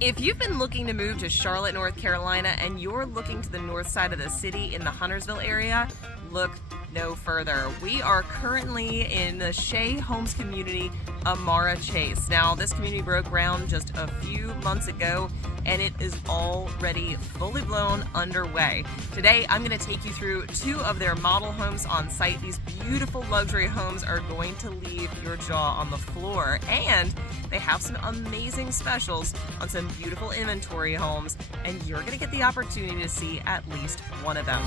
If you've been looking to move to Charlotte, North Carolina, and you're looking to the north side of the city in the Huntersville area, look no further. We are currently in the Shea Homes community, Amara Chase. Now, this community broke ground just a few months ago, and it is already fully blown underway. Today, I'm going to take you through 2 of their model homes on site. These beautiful luxury homes are going to leave your jaw on the floor, and they have some amazing specials on some beautiful inventory homes, and you're going to get the opportunity to see at least one of them.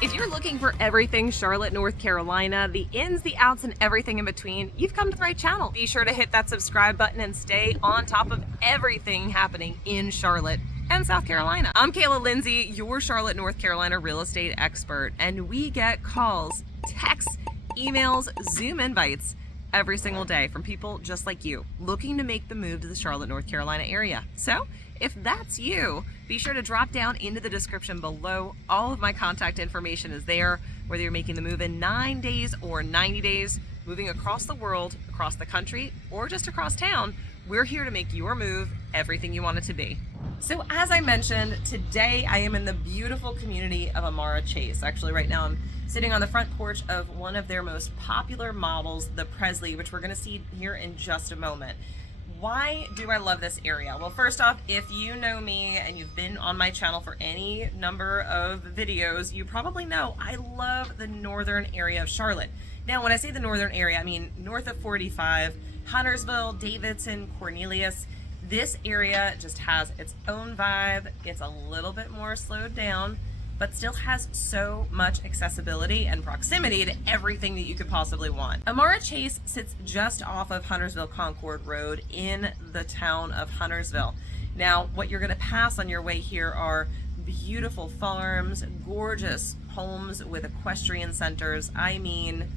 If you're looking for everything Charlotte, North Carolina, the ins, the outs, and everything in between, you've come to the right channel. Be sure to hit that subscribe button and stay on top of everything happening in Charlotte and South Carolina. I'm 𝗖𝗁 𝗨𝘀, your Charlotte, North Carolina real estate expert, and we get calls, texts, emails, Zoom invites every single day from people just like you looking to make the move to the Charlotte, North Carolina area. So if that's you, be sure to drop down into the description below. All of my contact information is there, whether you're making the move in 9 days or 90 days, moving across the world, across the country, or just across town. We're here to make your move everything you want it to be. So as I mentioned, today I am in the beautiful community of Amara Chase. Actually, right now I'm sitting on the front porch of one of their most popular models, the Presley, which we're going to see here in just a moment. Why do I love this area? Well, first off, if you know me and you've been on my channel for any number of videos, you probably know I love the northern area of Charlotte. Now, when I say the northern area, I mean north of 45, Huntersville, Davidson, Cornelius. This area just has its own vibe. It's a little bit more slowed down, but still has so much accessibility and proximity to everything that you could possibly want. Amara Chase sits just off of Huntersville Concord Road in the town of Huntersville. Now, what you're gonna pass on your way here are beautiful farms, gorgeous homes with equestrian centers. I mean,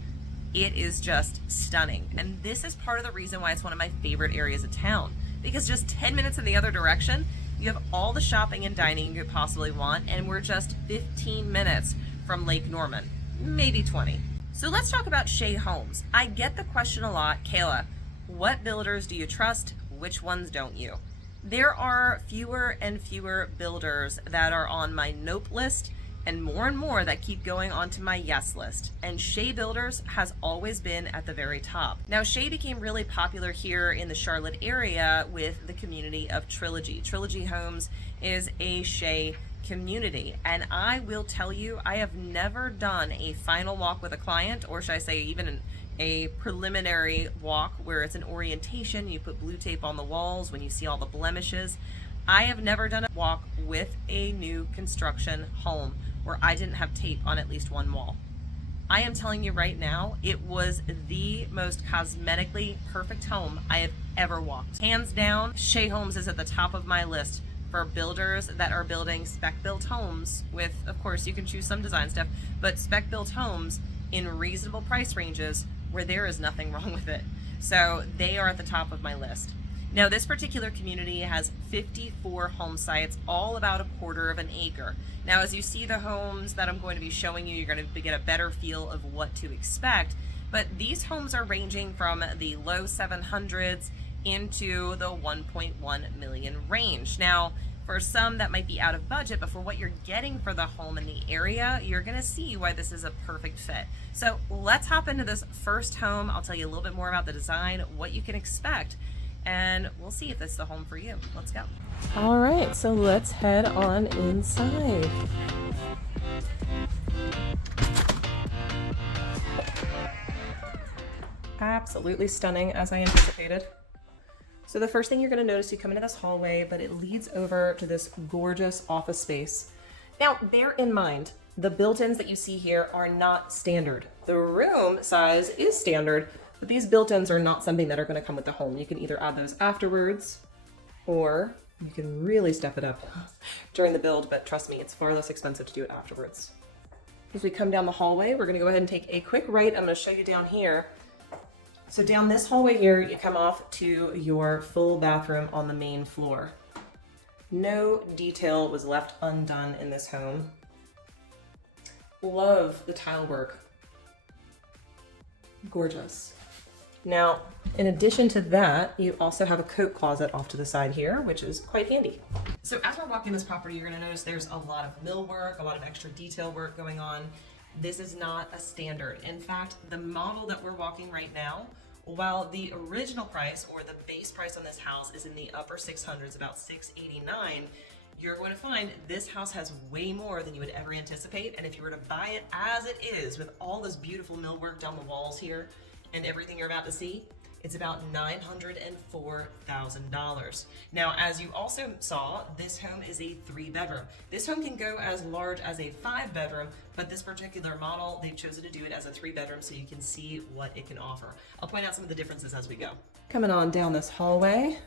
it is just stunning. And this is part of the reason why it's one of my favorite areas of town, because just 10 minutes in the other direction, you have all the shopping and dining you could possibly want, and we're just 15 minutes from Lake Norman, maybe 20. So let's talk about Shea Homes. I get the question a lot, 𝗖𝗁, what builders do you trust? Which ones don't you? There are fewer and fewer builders that are on my nope list, and more that keep going onto my yes list. And Shea Builders has always been at the very top. Now, Shea became really popular here in the Charlotte area with the community of 𝗖𝗁. 𝗖𝗁 Homes is a Shea community. And I will tell you, I have never done a final walk with a client, or should I say even a preliminary walk where it's an orientation, you put blue tape on the walls when you see all the blemishes. I have never done a walk with a new construction home where I didn't have tape on at least one wall. I am telling you right now, it was the most cosmetically perfect home I have ever walked. Hands down, Shea Homes is at the top of my list for builders that are building spec-built homes with, of course, you can choose some design stuff, but spec-built homes in reasonable price ranges where there is nothing wrong with it. So they are at the top of my list. Now, this particular community has 54 home sites, all about 1/4 of an acre. Now, as you see the homes that I'm going to be showing you, you're going to get a better feel of what to expect. But these homes are ranging from the low 700s into the 1.1 million range. Now, for some that might be out of budget, but for what you're getting for the home in the area, you're going to see why this is a perfect fit. So let's hop into this first home. I'll tell you a little bit more about the design, what you can expect, and we'll see if this is the home for you. Let's go. All right, so let's head on inside. Absolutely stunning, as I anticipated. So the first thing you're going to notice, you come into this hallway, but it leads over to this gorgeous office space. Now, bear in mind, the built-ins that you see here are not standard. The room size is standard, but these built-ins are not something that are going to come with the home. You can either add those afterwards, or you can really step it up during the build, but trust me, it's far less expensive to do it afterwards. As we come down the hallway, we're going to go ahead and take a quick right. I'm going to show you down here. So down this hallway here, you come off to your full bathroom on the main floor. No detail was left undone in this home. Love the tile work Gorgeous. Now, in addition to that, you also have a coat closet off to the side here, which is quite handy. So as we're walking this property, you're gonna notice there's a lot of mill work, a lot of extra detail work going on. This is not a standard. In fact, the model that we're walking right now, while the original price or the base price on this house is in the upper 600s, about $689, you're going to find this house has way more than you would ever anticipate. And if you were to buy it as it is with all this beautiful millwork down the walls here and everything you're about to see, it's about $904,000. Now, as you also saw, this home is a 3-bedroom. This home can go as large as a 5-bedroom, but this particular model, they've chosen to do it as a 3-bedroom so you can see what it can offer. I'll point out some of the differences as we go. Coming on down this hallway,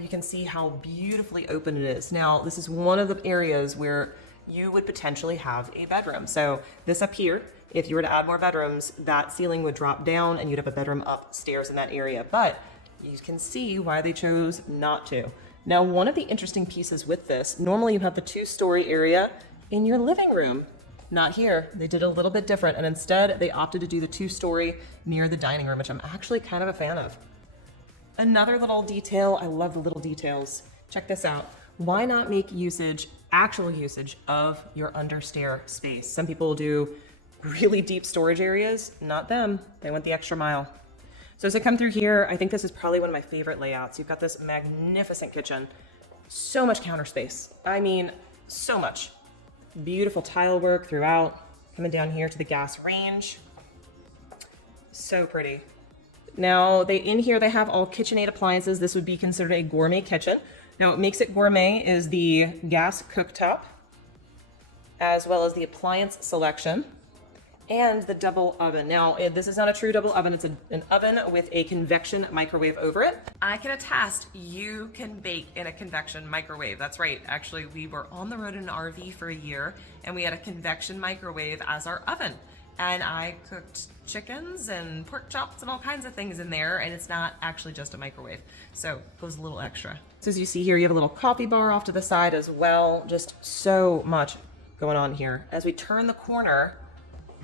you can see how beautifully open it is. Now, this is one of the areas where you would potentially have a bedroom. So this up here, if you were to add more bedrooms, that ceiling would drop down and you'd have a bedroom upstairs in that area. But you can see why they chose not to. Now, one of the interesting pieces with this, normally you have the 2-story area in your living room. Not here. They did a little bit different, and instead they opted to do the 2-story near the dining room, which I'm actually kind of a fan of. Another little detail, I love the little details. Check this out. Why not make actual usage of your understair space? Some people do really deep storage areas, not them. They went the extra mile. So as I come through here, I think this is probably one of my favorite layouts. You've got this magnificent kitchen, so much counter space. I mean, so much. Beautiful tile work throughout. Coming down here to the gas range. So pretty. Now, in here they have all KitchenAid appliances. This would be considered a gourmet kitchen. Now, what makes it gourmet is the gas cooktop, as well as the appliance selection, and the double oven. Now, this is not a true double oven. It's an oven with a convection microwave over it. I can attest you can bake in a convection microwave. That's right. Actually, we were on the road in an RV for a year, and we had a convection microwave as our oven. And I cooked chickens and pork chops and all kinds of things in there, and it's not actually just a microwave. So it goes a little extra. So as you see here, you have a little coffee bar off to the side as well. Just so much going on here. As we turn the corner,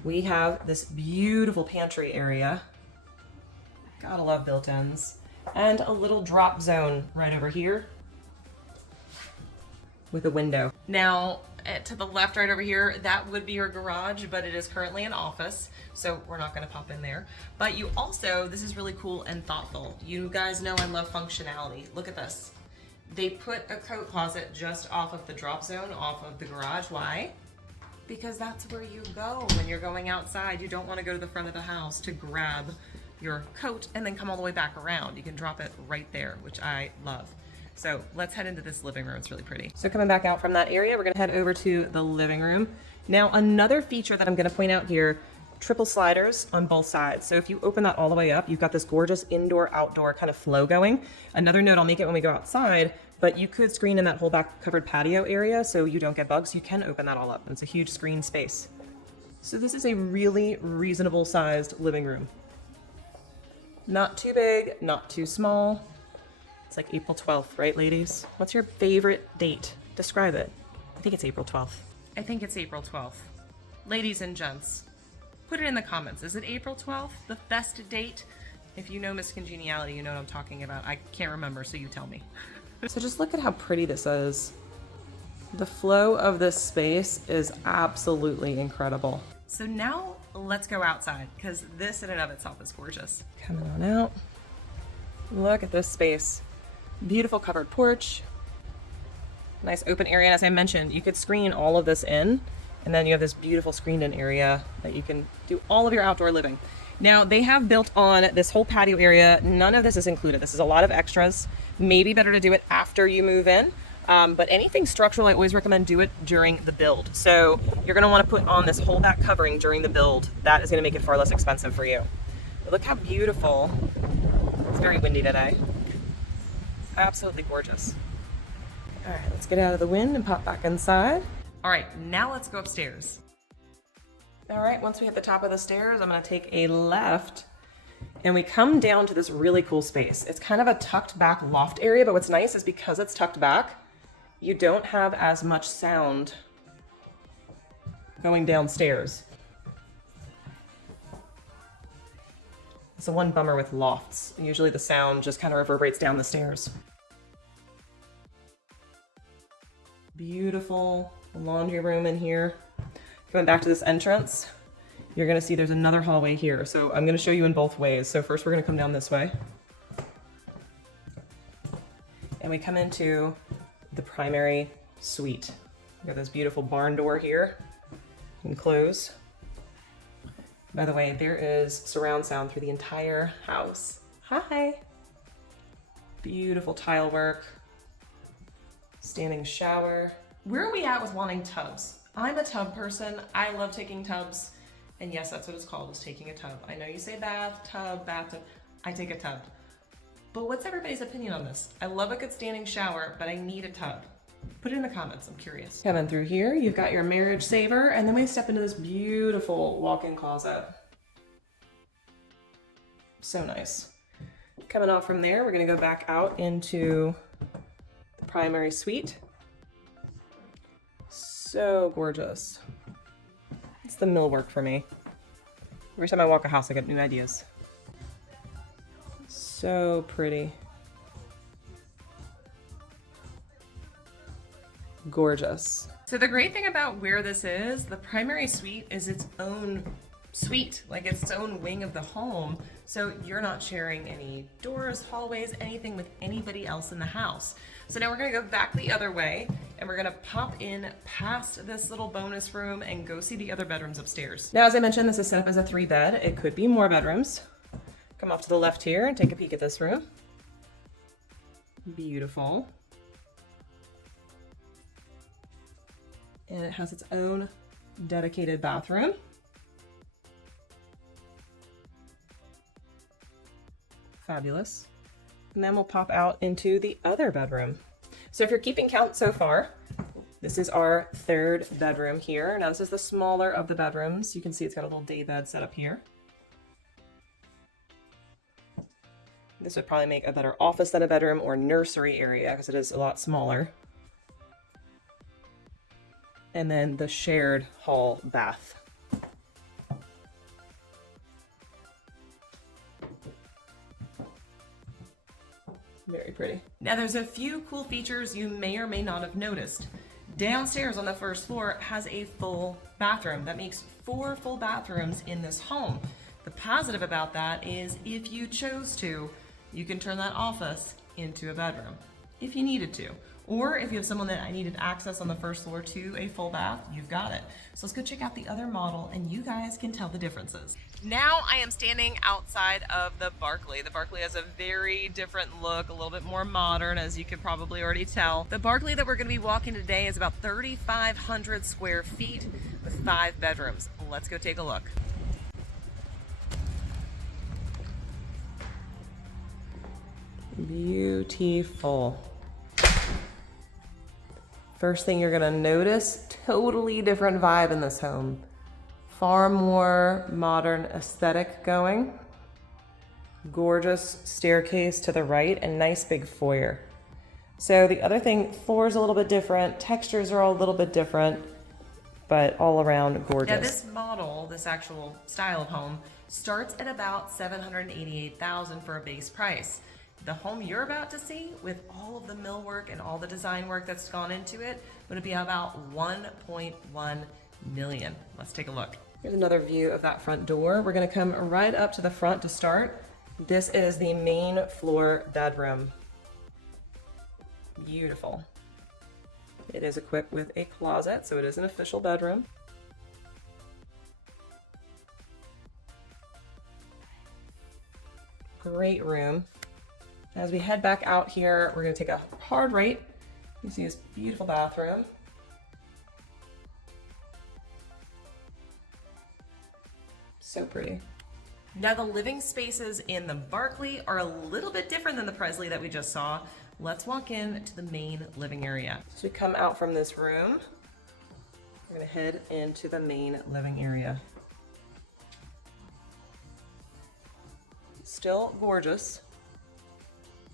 we have this beautiful pantry area. Gotta love built-ins. And a little drop zone right over here with a window. Now, to the left right over here, that would be your garage, but it is currently an office, so we're not going to pop in there. But you also, this is really cool and thoughtful. You guys know I love functionality. Look at this. They put a coat closet just off of the drop zone, off of the garage. Why? Because that's where you go when you're going outside. You don't want to go to the front of the house to grab your coat and then come all the way back around. You can drop it right there, which I love. So let's head into this living room. It's really pretty. So coming back out from that area, we're gonna head over to the living room. Now, another feature that I'm gonna point out here, triple sliders on both sides. So if you open that all the way up, you've got this gorgeous indoor-outdoor kind of flow going. Another note, I'll make it when we go outside, but you could screen in that whole back covered patio area so you don't get bugs. You can open that all up. It's a huge screen space. So this is a really reasonable sized living room. Not too big, not too small. It's like April 12th, right, ladies? What's your favorite date? Describe it. I think it's April 12th. I think it's April 12th. Ladies and gents, put it in the comments. Is it April 12th, the best date? If you know Miss Congeniality, you know what I'm talking about. I can't remember, so you tell me. So just look at how pretty this is. The flow of this space is absolutely incredible. So now let's go outside, because this in and of itself is gorgeous. Coming on out. Look at this space. Beautiful covered porch, nice open area. And as I mentioned, you could screen all of this in, and then you have this beautiful screened in area that you can do all of your outdoor living. Now, they have built on this whole patio area. None of this is included. This is a lot of extras. Maybe better to do it after you move in. But anything structural, I always recommend do it during the build. So you're gonna wanna put on this whole back covering during the build. That is gonna make it far less expensive for you. But look how beautiful. It's very windy today. Absolutely gorgeous. All right, let's get out of the wind and pop back inside. All right, now let's go upstairs. All right, once we hit the top of the stairs, I'm gonna take a left and we come down to this really cool space. It's kind of a tucked back loft area, but what's nice is because it's tucked back, you don't have as much sound going downstairs. It's the one bummer with lofts. Usually the sound just kind of reverberates down the stairs. Beautiful laundry room in here. Going back to this entrance, you're gonna see there's another hallway here. So I'm gonna show you in both ways. So first we're gonna come down this way. And we come into the primary suite. We got this beautiful barn door here. You can close. By the way, there is surround sound through the entire house. Hi. Beautiful tile work. Standing shower. Where are we at with wanting tubs? I'm a tub person. I love taking tubs. And yes, that's what it's called, is taking a tub. I know you say bathtub, bathtub. I take a tub. But what's everybody's opinion on this? I love a good standing shower, but I need a tub. Put it in the comments, I'm curious. Coming through here, you've got your marriage saver, and then we step into this beautiful walk-in closet. So nice. Coming off from there, we're gonna go back out into the primary suite. So gorgeous. It's the millwork for me. Every time I walk a house, I get new ideas. So pretty. Gorgeous. So the great thing about where this is, the primary suite is its own suite, like it's its own wing of the home. So you're not sharing any doors, hallways, anything with anybody else in the house. So now we're gonna go back the other way and we're gonna pop in past this little bonus room and go see the other bedrooms upstairs. Now, as I mentioned, this is set up as a 3-bed. It could be more bedrooms. Come off to the left here and take a peek at this room. Beautiful. And it has its own dedicated bathroom. Fabulous. And then we'll pop out into the other bedroom. So if you're keeping count so far, this is our 3rd bedroom here. Now this is the smaller of the bedrooms. You can see it's got a little day bed set up here. This would probably make a better office than a bedroom or nursery area because it is a lot smaller. And then the shared hall bath. Very pretty. Now there's a few cool features you may or may not have noticed. Downstairs on the 1st floor has a full bathroom. That makes 4 full bathrooms in this home. The positive about that is if you chose to, you can turn that office into a bedroom if you needed to. Or if you have someone that needed access on the 1st floor to a full bath, you've got it. So let's go check out the other model and you guys can tell the differences. Now I am standing outside of the Barclay. The Barclay has a very different look, a little bit more modern, as you could probably already tell. The Barclay that we're gonna be walking today is about 3,500 square feet with 5 bedrooms. Let's go take a look. Beautiful. First thing you're gonna notice, totally different vibe in this home. Far more modern aesthetic going. Gorgeous staircase to the right and nice big foyer. So the other thing, floor is a little bit different, textures are all a little bit different, but all around gorgeous. Now this model, this actual style of home, starts at about $788,000 for a base price. The home you're about to see, with all of the millwork and all the design work that's gone into it, would be about $1.1 million. Let's take a look. Here's another view of that front door. We're gonna come right up to the front to start. This is the main floor bedroom. Beautiful. It is equipped with a closet, so it is an official bedroom. Great room. As we head back out here, we're gonna take a hard right. You see this beautiful bathroom. So pretty. Now the living spaces in the Barclay are a little bit different than the Presley that we just saw. Let's walk in to the main living area. So we come out from this room, we're gonna head into the main living area. Still gorgeous,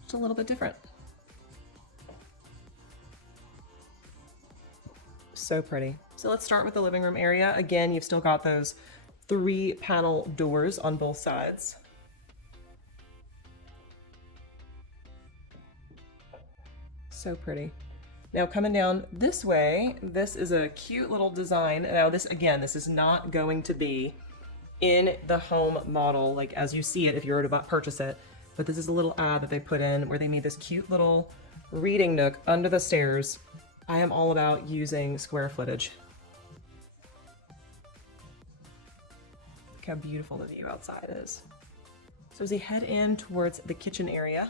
just a little bit different. So pretty. So let's start with the living room area. Again, you've still got those 3-panel doors on both sides. So pretty. Now coming down this way, this is a cute little design. Now this, again, this is not going to be in the home model, like as you see it if you were to purchase it, but this is a little ad that they put in where they made this cute little reading nook under the stairs. I am all about using square footage. Look how beautiful the view outside is. So as you head in towards the kitchen area,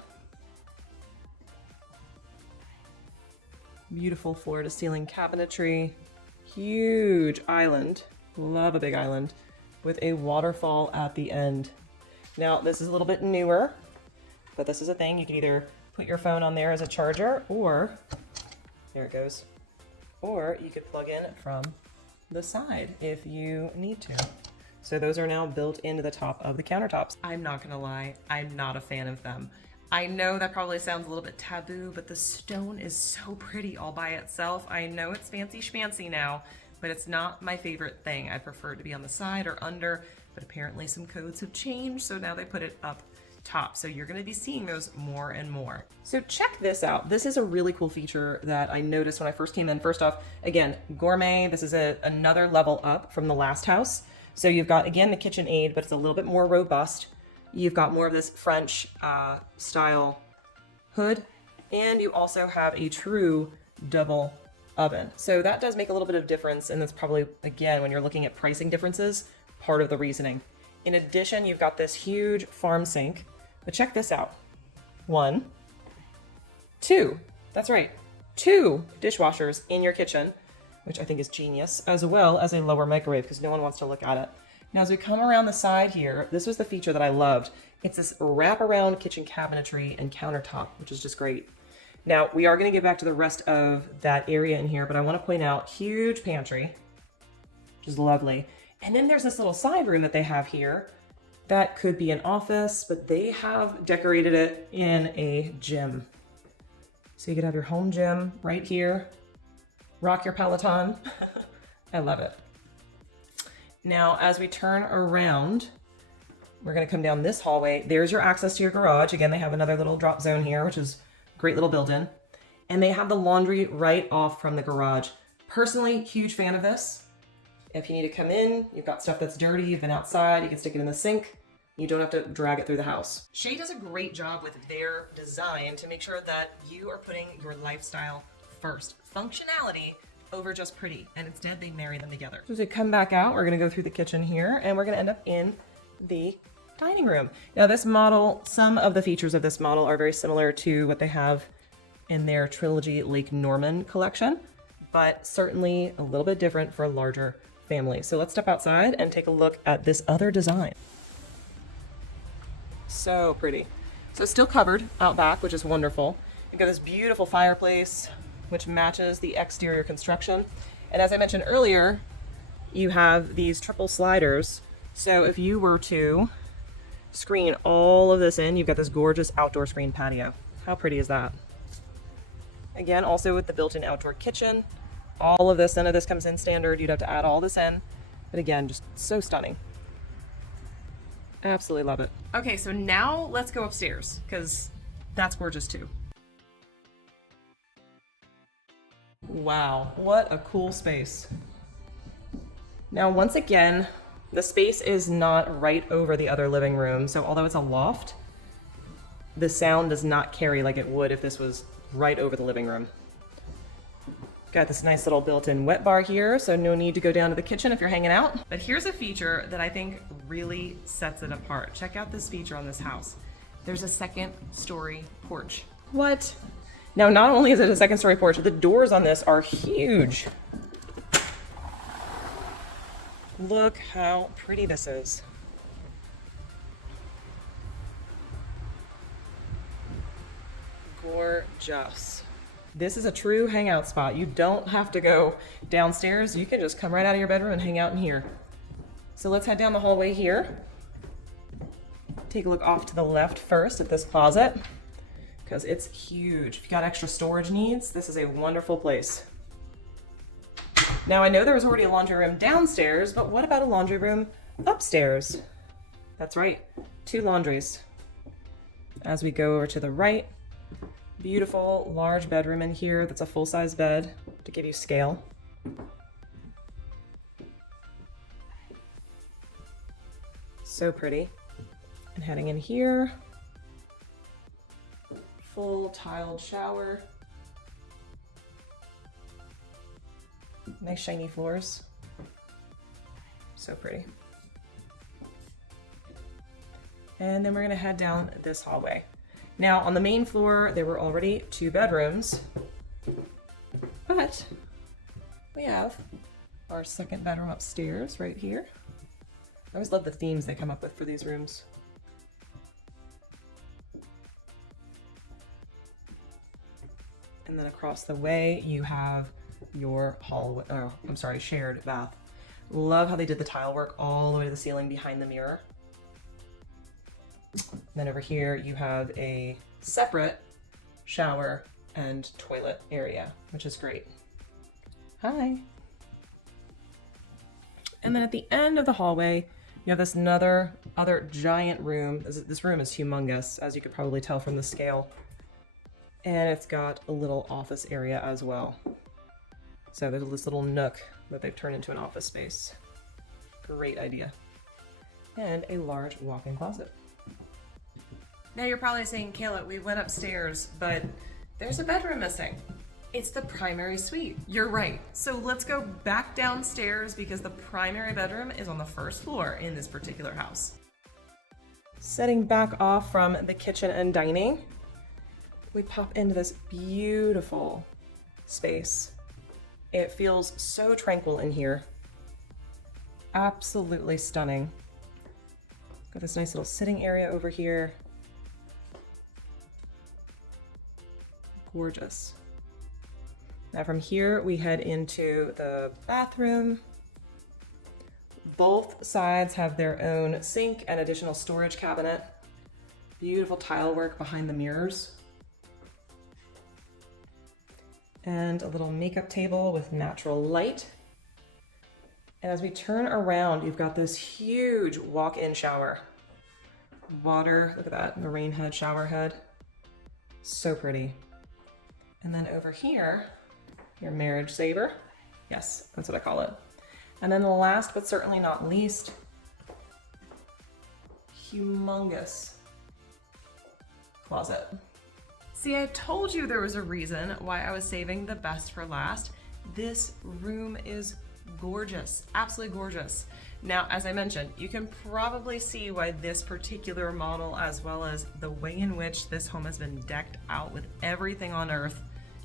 beautiful floor to ceiling cabinetry, huge island, love a big island, with a waterfall at the end. Now this is a little bit newer, but this is a thing. You can either put your phone on there as a charger, or, there it goes, or you could plug in from the side if you need to. So those are now built into the top of the countertops. I'm not gonna lie, I'm not a fan of them. I know that probably sounds a little bit taboo, but the stone is so pretty all by itself. I know it's fancy schmancy now, but it's not my favorite thing. I prefer it to be on the side or under, but apparently some codes have changed, so now they put it up top. So you're gonna be seeing those more and more. So check this out. This is a really cool feature that I noticed when I first came in. First off, again, gourmet. This is another level up from the last house. So you've got, again, the KitchenAid, but it's a little bit more robust. You've got more of this French style hood, and you also have a true double oven. So that does make a little bit of difference, and that's probably, again, when you're looking at pricing differences, part of the reasoning. In addition, you've got this huge farm sink, but check this out. 1, 2, that's right, 2 dishwashers in your kitchen, which I think is genius, as well as a lower microwave because no one wants to look at it. Now, as we come around the side here, this was the feature that I loved. It's this wraparound kitchen cabinetry and countertop, which is just great. Now, we are going to get back to the rest of that area in here, but I want to point out huge pantry, which is lovely. And then there's this little side room that they have here that could be an office, but they have decorated it in a gym. So you could have your home gym right here. Rock your Peloton. I love it. Now, as we turn around, we're going to come down this hallway. There's your access to your garage. Again, they have another little drop zone here, which is a great little built-in. And they have the laundry right off from the garage. Personally, huge fan of this. If you need to come in, you've got stuff that's dirty, you've been outside, you can stick it in the sink. You don't have to drag it through the house. Shea does a great job with their design to make sure that you are putting your lifestyle first. Functionality over just pretty, and instead they marry them together. So as we come back out, we're gonna go through the kitchen here, and we're gonna end up in the dining room. Now this model, some of the features of this model are very similar to what they have in their Trilogy Lake Norman collection, but certainly a little bit different for a larger family. So let's step outside and take a look at this other design. So pretty. So it's still covered out back, which is wonderful. You've got this beautiful fireplace, which matches the exterior construction. And as I mentioned earlier, you have these triple sliders. So if you were to screen all of this in, you've got this gorgeous outdoor screen patio. How pretty is that? Again, also with the built-in outdoor kitchen. All of this, none of this comes in standard. You'd have to add all this in. But again, just so stunning. Absolutely love it. Okay, so now let's go upstairs because that's gorgeous too. Wow, what a cool space. Now, once again, the space is not right over the other living room. So although it's a loft, the sound does not carry like it would if this was right over the living room. Got this nice little built-in wet bar here, so no need to go down to the kitchen if you're hanging out. But here's a feature that I think really sets it apart. Check out this feature on this house. There's a second-story porch. What? Now, not only is it a second-story porch, the doors on this are huge. Look how pretty this is. Gorgeous. This is a true hangout spot. You don't have to go downstairs. You can just come right out of your bedroom and hang out in here. So let's head down the hallway here. Take a look off to the left first at this closet because it's huge. If you got extra storage needs, this is a wonderful place. Now I know there was already a laundry room downstairs, but what about a laundry room upstairs? That's right, 2 laundries. As we go over to the right, Beautiful large bedroom in here that's a full-size bed to give you scale. So pretty. And heading in here, full tiled shower. Nice shiny floors. So pretty. And then we're gonna head down this hallway. Now on the main floor, there were already 2 bedrooms, but we have our 2nd bedroom upstairs right here. I always love the themes they come up with for these rooms. And then across the way, you have your hallway, oh, I'm sorry, shared bath. Love how they did the tile work all the way to the ceiling behind the mirror. And then over here, you have a separate shower and toilet area, which is great. Hi. And then at the end of the hallway, you have this other giant room. This room is humongous, as you could probably tell from the scale. And it's got a little office area as well. So there's this little nook that they've turned into an office space. Great idea. And a large walk-in closet. Now you're probably saying, Kayla, we went upstairs, but there's a bedroom missing. It's the primary suite. You're right. So let's go back downstairs because the primary bedroom is on the 1st floor in this particular house. Setting back off from the kitchen and dining, we pop into this beautiful space. It feels so tranquil in here. Absolutely stunning. Got this nice little sitting area over here. Gorgeous. Now from here, we head into the bathroom. Both sides have their own sink and additional storage cabinet. Beautiful tile work behind the mirrors. And a little makeup table with natural light. And as we turn around, you've got this huge walk-in shower. Water, look at that, the rain head, shower head. So pretty. And then over here, your marriage saver. Yes, that's what I call it. And then the last but certainly not least, humongous closet. See, I told you there was a reason why I was saving the best for last. This room is gorgeous, absolutely gorgeous. Now, as I mentioned, you can probably see why this particular model, as well as the way in which this home has been decked out with everything on earth,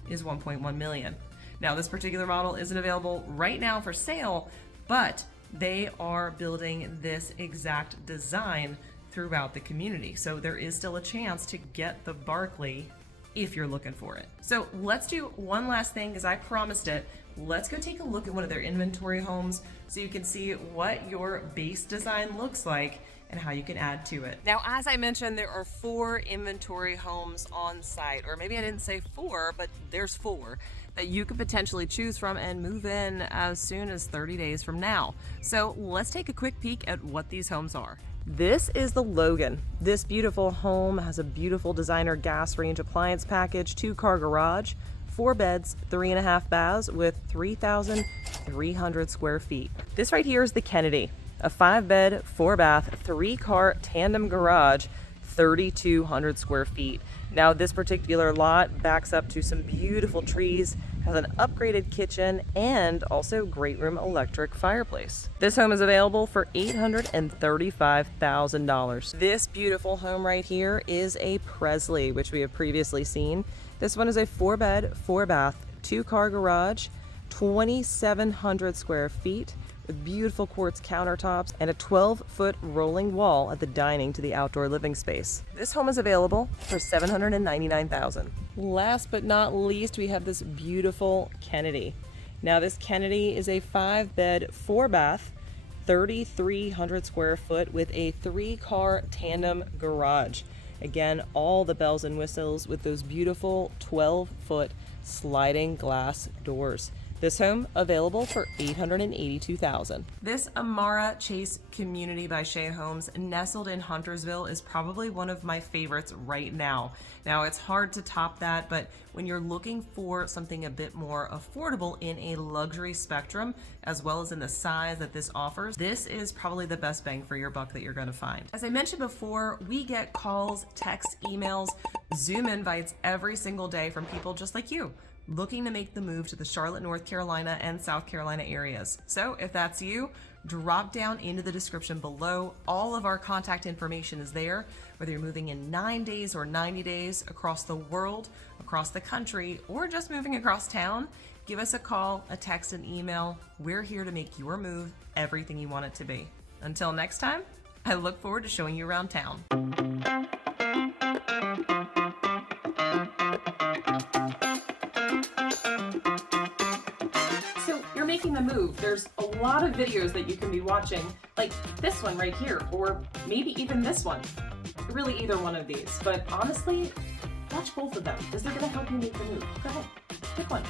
is 1.1 million. Now, this particular model isn't available right now for sale, but they are building this exact design throughout the community. So there is still a chance to get the Barkley if you're looking for it. So let's do one last thing, because I promised it. Let's go take a look at one of their inventory homes so you can see what your base design looks like and how you can add to it. Now, as I mentioned, there are 4 inventory homes on site, or maybe I didn't say 4, but there's 4 that you could potentially choose from and move in as soon as 30 days from now. So let's take a quick peek at what these homes are. This is the Logan. This beautiful home has a beautiful designer gas range appliance package, 2-car garage, 4 beds, 3.5 baths with 3,300 square feet. This right here is the Kennedy, a 5-bed, 4-bath, 3-car tandem garage, 3,200 square feet. Now this particular lot backs up to some beautiful trees, has an upgraded kitchen, and also great room electric fireplace. This home is available for $835,000. This beautiful home right here is a Presley, which we have previously seen. This one is a 4-bed, 4-bath, 2-car garage, 2,700 square feet, with beautiful quartz countertops and a 12-foot rolling wall at the dining to the outdoor living space. This home is available for $799,000. Last but not least, we have this beautiful Kennedy. Now this Kennedy is a 5-bed, 4-bath, 3,300 square foot with a 3-car tandem garage. Again, all the bells and whistles with those beautiful 12-foot sliding glass doors. This home available for $882,000. This Amara Chase community by Shea Homes, nestled in Huntersville, is probably one of my favorites right now. Now, it's hard to top that, but when you're looking for something a bit more affordable in a luxury spectrum, as well as in the size that this offers, this is probably the best bang for your buck that you're going to find. As I mentioned before, we get calls, texts, emails, Zoom invites every single day from people just like you, looking to make the move to the Charlotte, North Carolina and South Carolina areas. So if that's you, drop down into the description below. All of our contact information is there, whether you're moving in 9 days or 90 days across the world, across the country, or just moving across town. Give us a call, a text, an email. We're here to make your move everything you want it to be. Until next time, I look forward to showing you around town. Making the move, there's a lot of videos that you can be watching, like this one right here, or maybe even this one. Really, either one of these. But honestly, watch both of them because they're going to help you make the move. Go ahead, pick one.